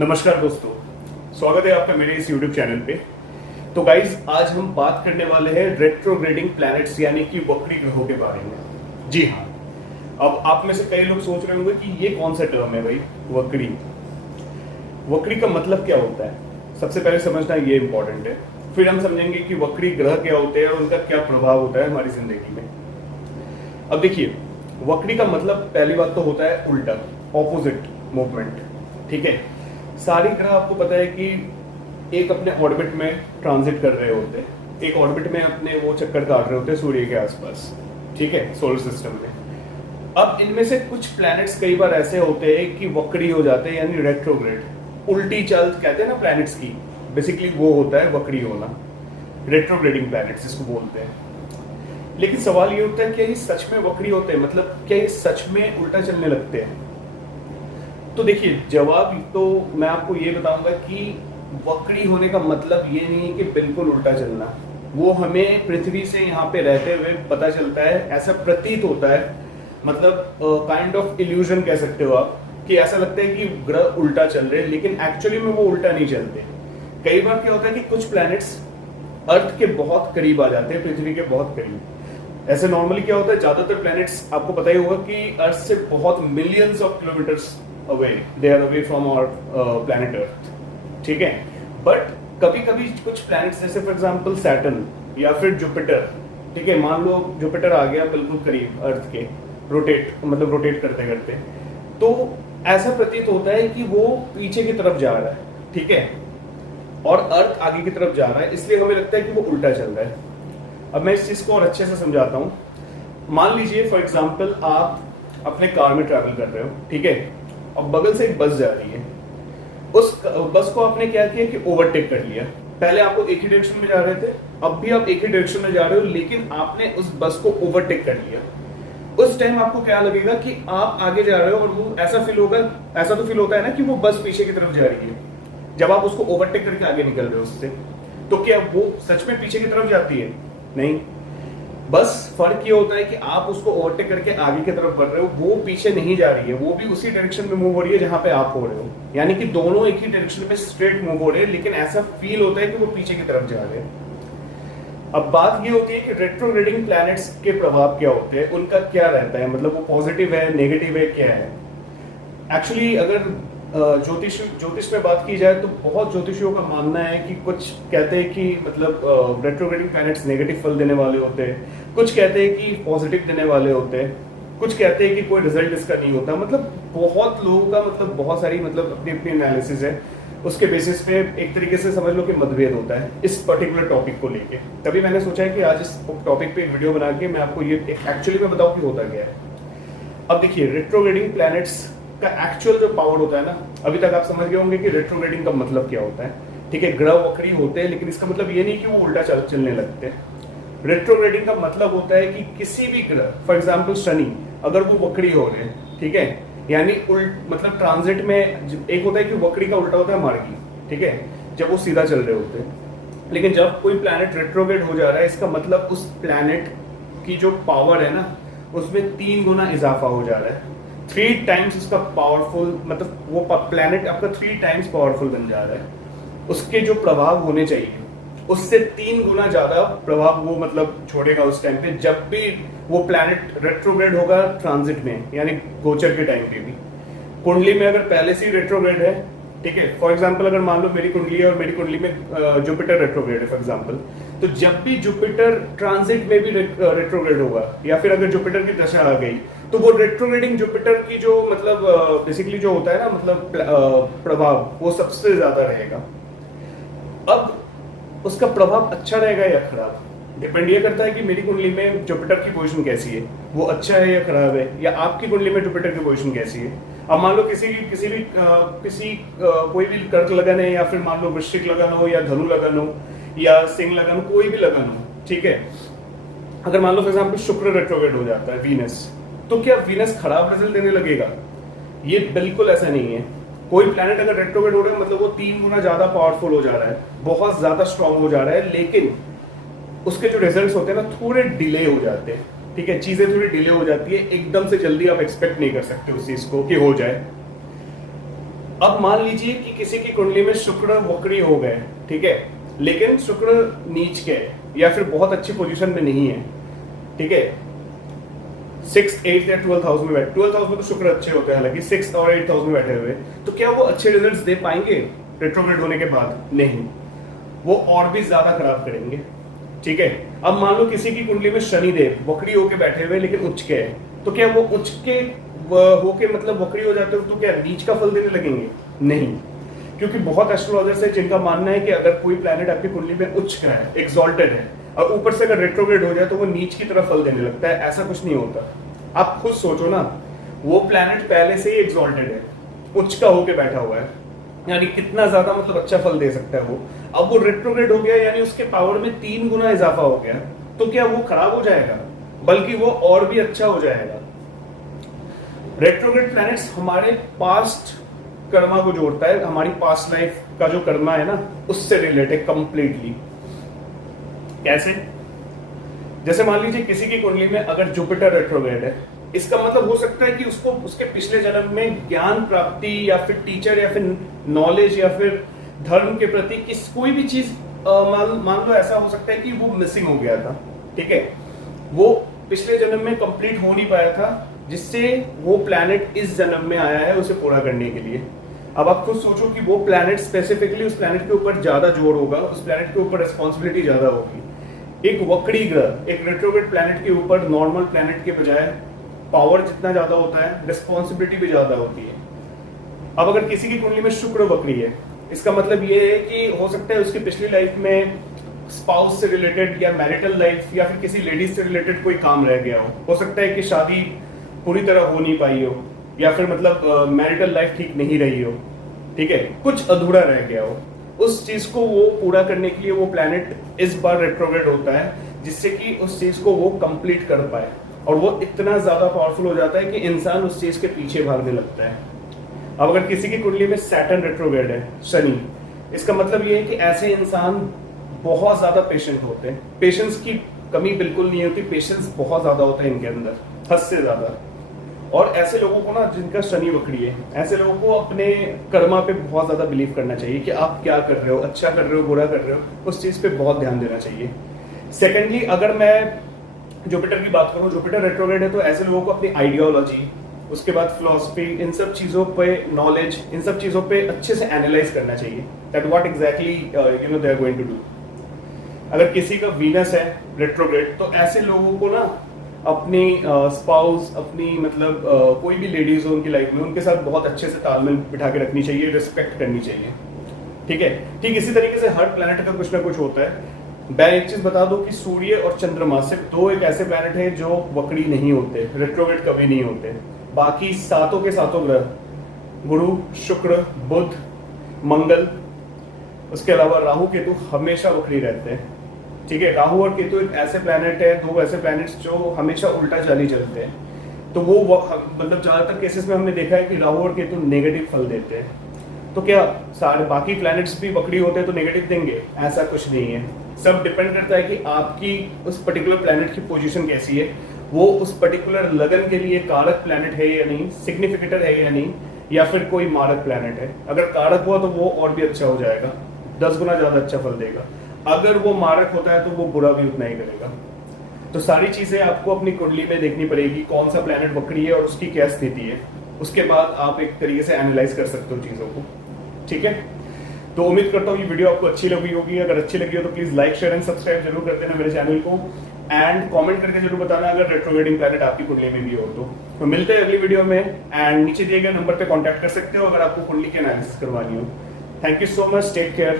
नमस्कार दोस्तों, स्वागत है आपका मेरे इस YouTube चैनल पे। तो गाइज, आज हम बात करने वाले हैं रेट्रोग्रेडिंग प्लैनेट्स यानी कि वक्री ग्रहों के बारे में। जी हाँ, अब आप में से कई लोग सोच रहे होंगे कि ये कौन सा टर्म है भाई, वक्री। वक्री का मतलब क्या होता है, सबसे पहले समझना ये इंपॉर्टेंट है। फिर हम समझेंगे कि वक्री ग्रह क्या होते हैं और उनका क्या प्रभाव होता है हमारी जिंदगी में। अब देखिए, वक्री का मतलब पहली बात तो होता है उल्टा, ऑपोजिट मूवमेंट। ठीक है, सारी ग्रह आपको पता है कि एक अपने ऑर्बिट में ट्रांजिट कर रहे होते हैं, एक ऑर्बिट में अपने वो चक्कर काट रहे होते हैं सूर्य के आसपास। ठीक है, सोलर सिस्टम में। अब इनमें से कुछ प्लैनेट्स कई बार ऐसे होते हैं कि वक्री हो जाते हैं, यानी रेट्रोग्रेड, उल्टी चाल कहते हैं ना प्लैनेट्स की, बेसिकली वो होता है वक्री होना, रेट्रोग्रेडिंग प्लैनेट्स इसको बोलते हैं। लेकिन सवाल ये उठता है, क्या ये सच में वक्री होते हैं, मतलब क्या ये सच में उल्टा चलने लगते हैं? तो देखिए, जवाब तो मैं आपको ये बताऊंगा कि वक्री होने का मतलब ये नहीं है कि बिल्कुल उल्टा चलना। वो हमें पृथ्वी से यहाँ पे रहते हुए पता चलता है, ऐसा प्रतीत होता है, मतलब काइंड ऑफ इल्यूजन कह सकते हो आप, कि ऐसा लगता है कि ग्रह उल्टा चल रहे हैं, लेकिन एक्चुअली में वो उल्टा नहीं चलते। कई बार क्या होता है कि कुछ प्लैनेट्स अर्थ के बहुत करीब आ जाते हैं, पृथ्वी के बहुत करीब। ऐसे नॉर्मली क्या होता है, ज्यादातर प्लैनेट्स आपको पता ही होगा कि अर्थ से बहुत millions of kilometres away, they are away from our planet earth. ठीक है, बट कभी कभी कुछ प्लैनेट्स जैसे फॉर एग्जांपल सैटर्न या फिर जुपिटर, ठीक है, मान लो जुपिटर आ गया बिल्कुल करीब अर्थ के, रोटेट करते करते, तो ऐसा प्रतीत होता है कि वो पीछे की तरफ जा रहा है। ठीक है, और अर्थ आगे की तरफ जा रहा है, इसलिए हमें लगता है कि वो उल्टा चल रहा है। अब मैं इस चीज को और अच्छे से समझाता हूं। मान लीजिए फॉर एग्जांपल आप अपने कार में ट्रैवल कर रहे हो, ठीक है, और बगल से एक बस जा रही है। उस बस को आपने क्या किया कि ओवरटेक कर लिया। पहले आपको एक ही डायरेक्शन में जा रहे थे, अब भी आप एक ही डायरेक्शन में जा रहे हो, लेकिन आपने उस बस को ओवरटेक कर लिया। उस टाइम आपको क्या लगेगा कि आप आगे जा रहे हो, और वो ऐसा फील होगा, ऐसा तो फील होता है ना कि वो बस पीछे की तरफ जा रही है जब आप उसको ओवरटेक करके आगे निकल रहे हो उससे। तो क्या वो सच में पीछे की तरफ जाती है? नहीं, बस फर्क ये होता है कि आप उसको ओवरटेक करके आगे की तरफ बढ़ रहे हो, वो पीछे नहीं जा रही है, वो भी उसी डायरेक्शन में मूव हो रही है जहां पे आप हो रहे हो। यानी कि दोनों एक ही डायरेक्शन में स्ट्रेट मूव हो रहे हैं, लेकिन ऐसा फील होता है कि वो पीछे की तरफ जा रहे हैं। अब बात ये होती है कि रेट्रोग्रेडिंग प्लैनेट्स के प्रभाव क्या होते हैं, उनका क्या रहता है, मतलब वो पॉजिटिव है, नेगेटिव है, क्या है। एक्चुअली अगर ज्योतिष में बात की जाए तो बहुत ज्योतिषियों का मानना है कि कुछ कहते हैं कि मतलब रेट्रोग्रेडिंग प्लैनेट्स नेगेटिव फल देने वाले होते हैं, कुछ कहते हैं कि पॉजिटिव देने वाले होते हैं, कुछ कहते हैं कि कोई रिजल्ट इसका नहीं होता। मतलब बहुत लोगों का मतलब बहुत सारी मतलब अपनी अपनी एनालिसिस है, उसके बेसिस पे एक तरीके से समझ लो कि मतभेद होता है इस पर्टिकुलर टॉपिक को लेके। तभी मैंने सोचा है कि आज इस टॉपिक पे एक वीडियो बना के मैं आपको ये एक्चुअली में बताऊं कि होता क्या है। अब देखिए, रेट्रोग्रेडिंग प्लैनेट्स का एक्चुअल जो पावर होता है ना, अभी तक आप समझ गए होंगे कि रेट्रोग्रेडिंग का मतलब क्या होता है। ठीक है, ग्रह वक्री होते हैं, लेकिन इसका मतलब ये नहीं कि वो उल्टा चलने लगते हैं। रेट्रोग्रेडिंग का मतलब होता है कि किसी भी ग्रह, फॉर एग्जांपल शनि, अगर वो वक्री हो रहे हैं, ठीक है, यानी मतलब ट्रांजिट में एक होता है कि वक्री का उल्टा होता है मार्गी, ठीक है, जब वो सीधा चल रहे होते हैं। लेकिन जब कोई प्लैनेट रेट्रोग्रेड हो जा रहा है, इसका मतलब उस प्लैनेट की जो पावर है ना, उसमें 3 गुना इजाफा हो जा रहा है। 3 टाइम्स उसका पावरफुल, मतलब वो प्लैनेट आपका 3 टाइम्स पावरफुल बन जा रहा है। उसके जो प्रभाव होने चाहिए उससे 3 गुना ज्यादा प्रभाव वो मतलब छोड़ेगा उस टाइम पे, जब भी वो प्लैनेट रेट्रोग्रेड होगा ट्रांजिट में, यानी गोचर के टाइम पे भी। कुंडली में अगर पहले से ही रेट्रोग्रेड है, ठीक है, फॉर एग्जांपल अगर मान लो मेरी कुंडली है और मेरी कुंडली में जुपिटर रेट्रोग्रेड है फॉर एग्जांपल, तो जब भी जुपिटर ट्रांजिट में भी रेट्रोग्रेड होगा, या फिर अगर जुपिटर की दशा आ गई, तो वो रेट्रोग्रेडिंग जुपिटर की जो मतलब बेसिकली जो होता है ना, मतलब प्रभाव, वो सबसे ज्यादा रहेगा। अब उसका प्रभाव अच्छा रहेगा या खराब, डिपेंड ये करता है कि मेरी कुंडली में जुपिटर की पोजीशन कैसी है, वो अच्छा है या खराब है, या आपकी कुंडली में जुपिटर की पोजीशन कैसी है। अब मान लो कोई भी कर्क लगन है, या फिर मान लो वृश्चिक लगन हो, या धनु लगन हो, या सिंह लगन, कोई भी लगन हो, ठीक है। अगर मान लो फॉर एग्जांपल शुक्र रेट्रोग्रेड हो जाता है, वीनस, तो क्या वीनस खराब रिजल्ट देने लगेगा? ये बिल्कुल ऐसा नहीं है। कोई प्लैनेट अगर रेट्रोग्रेड हो रहा है, मतलब वो 3 गुना ज्यादा पावरफुल हो जा रहा है, बहुत ज्यादा स्ट्रांग हो जा रहा है, लेकिन उसके जो रिजल्ट्स होते हैं ना, थोड़े डिले हो जाते हैं। ठीक है, चीजें थोड़ी डिले हो जाती है, एकदम से जल्दी आप एक्सपेक्ट नहीं कर सकते उस चीज को कि हो जाए। अब मान लीजिए कि किसी की कुंडली में शुक्र वक्री हो गए, ठीक है, लेकिन शुक्र नीच के है या फिर बहुत अच्छी पोजीशन में नहीं है, ठीक है, 6th 8th या 12th हाउस में बैठे, 12th हाउस में तो शुक्र अच्छे होते हैं, हालांकि 6th और 8th हाउस में बैठे हुए, तो क्या वो अच्छे रिजल्ट्स दे पाएंगे रेट्रोग्रेड होने के बाद? नहीं, वो और भी ज्यादा खराब करेंगे, ठीक है। अब मान लो किसी की कुंडली में शनिदेव वक्री होके बैठे हुए लेकिन उच्च के है, तो क्या वो उच्च के होके मतलब वक्री हो जाते हो तो क्या नीच का फल देने लगेंगे? नहीं, क्योंकि बहुत एस्ट्रोलॉजर्स है जिनका मानना है कि अगर कोई प्लैनेट आपकी कुंडली में उच्च का है, एक्सॉल्टेड है, और ऊपर से अगर रेट्रोग्रेड हो जाए तो वो नीच की तरफ फल देने लगता है। ऐसा कुछ नहीं होता। आप खुद सोचो ना, वो प्लैनेट पहले से ही एक्सॉल्टेड है, उच्च का होके बैठा हुआ है, यानी कितना ज्यादा मतलब अच्छा फल दे सकता है वो। अब वो रेट्रोग्रेड हो गया, यानी उसके पावर में 3 गुना इजाफा हो गया, तो क्या वो खराब हो जाएगा? बल्कि वो और भी अच्छा हो जाएगा। रेट्रोग्रेड प्लैनेट्स हमारे पास्ट कर्मा को जोड़ता है, हमारी पास्ट लाइफ का जो कर्मा है ना, उससे रिलेटेड कंप्लीटली। कैसे? जैसे मान लीजिए किसी की कुंडली में अगर जुपिटर रेट्रोग्रेड है, इसका मतलब हो सकता है कि उसको उसके पिछले जन्म में ज्ञान प्राप्ति या फिर टीचर या फिर नॉलेज या फिर धर्म के प्रति किस कोई भी चीज मान लो ऐसा हो सकता है कि वो मिसिंग हो गया था, ठीक है, वो पिछले जन्म में कंप्लीट हो नहीं पाया था, जिससे वो प्लैनेट इस जन्म में आया है उसे पूरा करने के लिए। अब आप खुद सोचो कि वो प्लैनेट स्पेसिफिकली उस प्लैनेट के ऊपर ज्यादा जोर होगा, उस प्लैनेट के ऊपर रिस्पॉन्सिबिलिटी ज्यादा होगी। एक वक्री ग्रह, एक रेट्रोग्रेड प्लैनेट के ऊपर नॉर्मल प्लैनेट के बजाय पावर जितना ज्यादा होता है, रिस्पॉन्सिबिलिटी भी ज्यादा होती है। अब अगर किसी की कुंडली में शुक्र वक्री है, इसका मतलब ये है कि हो सकता है उसकी पिछली लाइफ में स्पाउस से रिलेटेड या मैरिटल लाइफ या फिर किसी लेडीज से रिलेटेड कोई काम रह गया हो सकता है कि शादी पूरी तरह हो नहीं पाई हो, या फिर मतलब मैरिटल लाइफ ठीक नहीं रही हो, ठीक है, कुछ अधूरा रह गया हो। उस चीज को वो पूरा करने के लिए वो प्लैनेट इस बार रेट्रोग्रेड होता है, जिससे कि उस चीज को वो कंप्लीट कर पाए, और वो इतना ज्यादा पावरफुल हो जाता है कि इंसान उस चीज के पीछे भागने लगता है। अब अगर किसी की कुंडली में सैटर्न रेट्रोग्रेड है, शनि, इसका मतलब ये है कि ऐसे इंसान बहुत ज्यादा पेशेंट होते हैं, पेशेंस की कमी बिल्कुल नहीं होती, पेशेंस बहुत ज्यादा होता है इनके अंदर, हद से ज्यादा। और ऐसे लोगों को ना, जिनका शनि वक्री है, ऐसे लोगों को अपने कर्मा पे बहुत ज्यादा बिलीव करना चाहिए कि आप क्या कर रहे हो, अच्छा कर रहे हो, बुरा कर रहे हो, उस चीज पे बहुत ध्यान देना चाहिए। सेकेंडली, अगर मैं जुपिटर की बात करूं, जुपिटर रेट्रोग्रेड है, तो ऐसे लोगों को अपनी आइडियोलॉजी, उसके बाद फिलॉसफी, इन सब चीजों पे नॉलेज, इन सब चीजों पे अच्छे से एनालाइज करना चाहिए, that what exactly you know they are going to do. अगर किसी का वीनस है रेट्रोग्रेड, तो ऐसे लोगों को ना अपनी स्पाउस, अपनी मतलब कोई भी लेडीज हो उनकी लाइफ में, उनके साथ बहुत अच्छे से तालमेल बिठा के रखनी चाहिए, रिस्पेक्ट करनी चाहिए, ठीक है। ठीक इसी तरीके से हर प्लैनेट का कुछ ना कुछ होता है। मैं एक चीज बता दूं कि सूर्य और चंद्रमा सिर्फ 2 एक ऐसे प्लैनेट हैं जो वक्री नहीं होते, रेट्रोग्रेड कभी नहीं होते। बाकी सातों के सातों ग्रह, गुरु, शुक्र, बुध, मंगल, उसके अलावा राहु केतु हमेशा वक्री रहते हैं, ठीक है। राहु और केतु एक ऐसे प्लैनेट है, 2 ऐसे प्लैनेट्स जो हमेशा उल्टा चाली चलते हैं, तो वो मतलब ज्यादातर केसेस में हमने देखा है कि राहु और केतु नेगेटिव फल देते हैं। तो क्या सारे बाकी प्लैनेट्स भी वक्री होते हैं तो नेगेटिव देंगे? ऐसा कुछ नहीं है। सब डिपेंड करता है कि आपकी उस पर्टिकुलर प्लैनेट की पोजीशन कैसी है, वो उस पर्टिकुलर लगन के लिए कारक प्लैनेट है या नहीं, सिग्निफिकेटर है या नहीं, या फिर कोई मारक प्लैनेट है। अगर कारक हुआ तो वो और भी अच्छा हो जाएगा, 10 गुना ज्यादा अच्छा फल देगा। अगर वो मारक होता है तो वो बुरा भी उतना ही करेगा। तो सारी चीजें आपको अपनी कुंडली में देखनी पड़ेगी, कौन सा प्लैनेट वक्री है और उसकी क्या स्थिति है, उसके बाद आप एक तरीके से एनालाइज कर सकते हो चीजों को, ठीक है। तो उम्मीद करता हूँ ये वीडियो आपको अच्छी लगी होगी। अगर अच्छी लगी हो तो please like, share and subscribe जरूर कर देना मेरे चैनल को, एंड कमेंट करके जरूर बताना अगर रेट्रोग्रेडिंग प्लैनेट आपकी कुंडली में भी हो तो मिलते हैं अगली वीडियो में, एंड नीचे दिए गए नंबर पे कांटेक्ट कर सकते हो अगर आपको कुंडली की एनालिसिस करवानी हो। Thank you so much, take care.